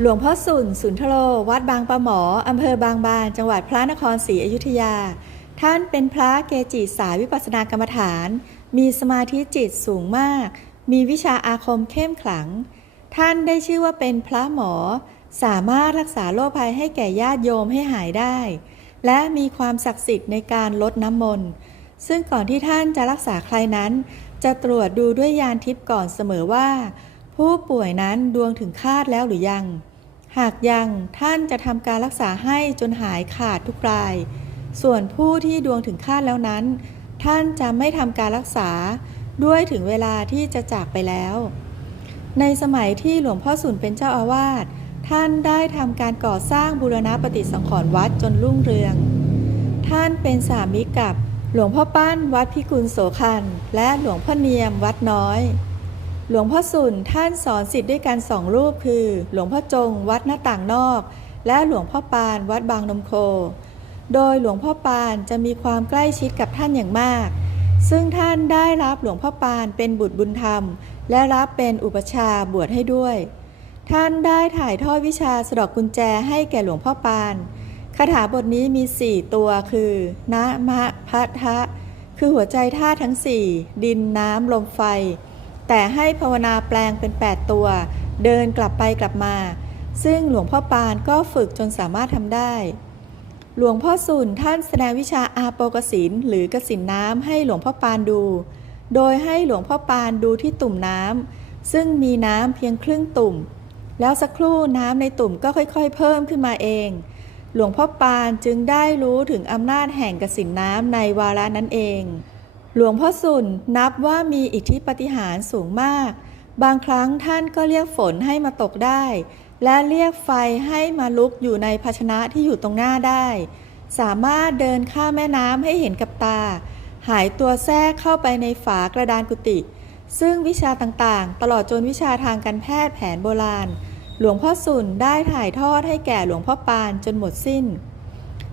หลวงพ่อสุนสุนทโลวัดบางปะหมอ อำเภอบางบาน จังหวัดพระนครศรีอยุธยา ท่านเป็นพระเกจิสายวิปัสสนากรรมฐาน มีสมาธิจิตสูงมาก มีวิชาอาคมเข้มขลัง ท่านได้ชื่อว่าเป็นพระหมอ สามารถรักษาโรคภัยให้แก่ญาติโยมให้หายได้ และมีความศักดิ์สิทธิ์ในการลดน้ำมนต์ ซึ่งก่อนที่ท่านจะรักษาใครนั้น จะตรวจดูด้วยยานทิพย์ก่อนเสมอว่า ผู้ป่วยนั้นดวงถึงคาดแล้วหรือยัง หากยังท่านจะทำการรักษาให้จนหายขาดทุกราย ส่วนผู้ที่ดวงถึงคาดแล้วนั้น ท่านจะไม่ทำการรักษาด้วยถึงเวลาที่จะจากไปแล้ว ในสมัยที่หลวงพ่อสุนเป็นเจ้าอาวาสท่านได้ทำการก่อสร้างบูรณะปฏิสังขรณ์วัดจนรุ่งเรือง ท่านเป็นสามิกกับหลวงพ่อปั้นวัดพิกุลโสคันและหลวงพ่อเนียมวัดน้อย หลวงพ่อสุนท่านสอนสิทธิ์ด้วยกันสองรูปคือ หลวงพ่อจงวัดหน้าต่างนอก และหลวงพ่อปานวัดบางนมโค โดยหลวงพ่อปานจะมีความใกล้ชิดกับท่านอย่างมาก ซึ่งท่านได้รับหลวงพ่อปานเป็นบุตรบุญธรรม และรับเป็นอุปชาบวชให้ด้วย ท่านได้ถ่ายทอดวิชาสะดอกกุญแจให้แก่หลวงพ่อปานคาถาบทนี้มี 4 ตัวคือนะมะพะทะ คือหัวใจธาตุทั้ง 4 ดินน้ำลมไฟ แต่ให้ภาวนาแปลงเป็น 8 ตัว เดินกลับไปกลับมา ซึ่งหลวงพ่อปานก็ฝึกจนสามารถทำได้ หลวงพ่อสุนท่านแสดงวิชาอาโปกสินหรือกสินน้ำให้หลวงพ่อปานดู โดยให้หลวงพ่อปานดูที่ตุ่มน้ำซึ่งมีน้ำเพียงครึ่งตุ่ม แล้วสักครู่น้ำในตุ่มก็ค่อย ๆ เพิ่มขึ้นมาเอง หลวงพ่อปานจึงได้รู้ถึงอำนาจแห่งกสินน้ำในวาระนั้นเอง หลวงพ่อสุนนับว่ามีอิทธิปฏิหารสูงมาก บางครั้งท่านก็เรียกฝนให้มาตกได้ และเรียกไฟให้มาลุกอยู่ในภาชนะที่อยู่ตรงหน้าได้ สามารถเดินข้ามแม่น้ำให้เห็นกับตา หายตัวแทรกเข้าไปในฝากระดานกุฏิซึ่งวิชาต่างๆ ตลอดจนวิชาทางการแพทย์แผนโบราณ หลวงพ่อสุนได้ถ่ายทอดให้แก่หลวงพ่อปานจนหมดสิ้น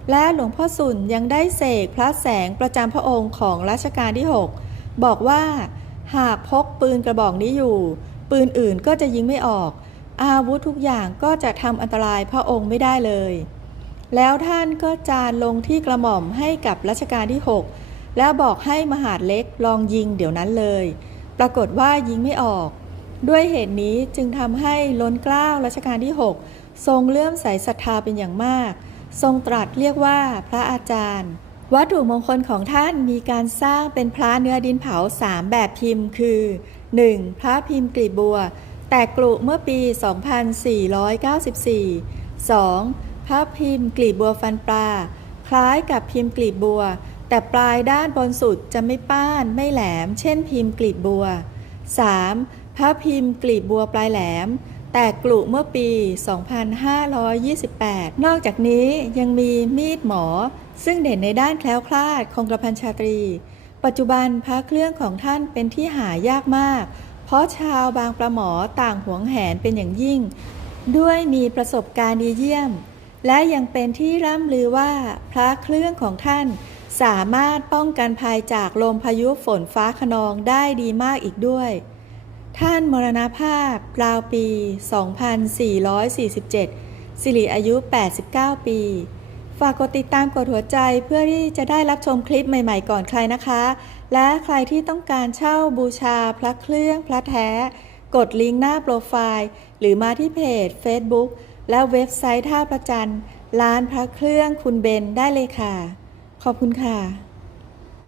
และหลวงพ่อสุนยังได้เสกพระแสงประจำพระองค์ของรัชกาลที่ 6 บอกว่า หากพกปืนกระบอกนี้อยู่ ปืนอื่นก็จะยิงไม่ออก อาวุธทุกอย่างก็จะทำอันตรายพระองค์ไม่ได้เลย แล้วท่านก็จารลงที่กระหม่อมให้กับรัชกาลที่ 6 แล้วบอกให้มหาดเล็กลองยิงเดี๋ยวนั้นเลย ปรากฏว่ายิงไม่ออก ด้วยเหตุนี้จึงทำให้ล้นเกล้ารัชกาลที่ 6 ทรงเลื่อมใสศรัทธาเป็นอย่างมาก ทรงตรัสเรียกว่าพระอาจารย์ วัตถุมงคลของท่านมีการสร้างเป็นพระเนื้อดินเผา3แบบพิมพ์ คือ 1. พระพิมพ์กลีบบัว แตกกลุเมื่อปี 2494 2. พระพิมพ์กลีบบัวฟันปลา คล้ายกับพิมพ์กลีบบัว แต่ปลายด้านบนสุดจะไม่ป้านไม่แหลม เช่นพิมพ์กลีบบัว 3. พระพิมพ์กลีบบัวปลายแหลม แตกกลุเมื่อปี 2528 นอกจากนี้ยังมีมีดหมอ ซึ่งเด่นในด้านแคล้วคลาดคงกระพันชาตรี ปัจจุบันพระเครื่องของท่านเป็นที่หายากมาก เพราะชาวบางประหมอต่างหวงแหนเป็นอย่างยิ่ง ด้วยมีประสบการณ์ดีเยี่ยม และยังเป็นที่ร่ำลือว่าพระเครื่องของท่านสามารถป้องกันภัยจากลมพายุฝนฟ้าขนองได้ดีมากอีกด้วย ท่านมรณภาพราวปี 2447 สิริอายุ 89 ปี ฝากกดติดตามกดหัวใจเพื่อที่จะได้รับชมคลิปใหม่ๆก่อนใครนะคะ และใครที่ต้องการเช่าบูชาพระเครื่องพระแท้ กดลิงก์หน้าโปรไฟล์ หรือมาที่เพจ Facebook และเว็บไซต์ท่าประจันร้านพระเครื่องคุณเบนได้เลยค่ะ ขอบคุณค่ะ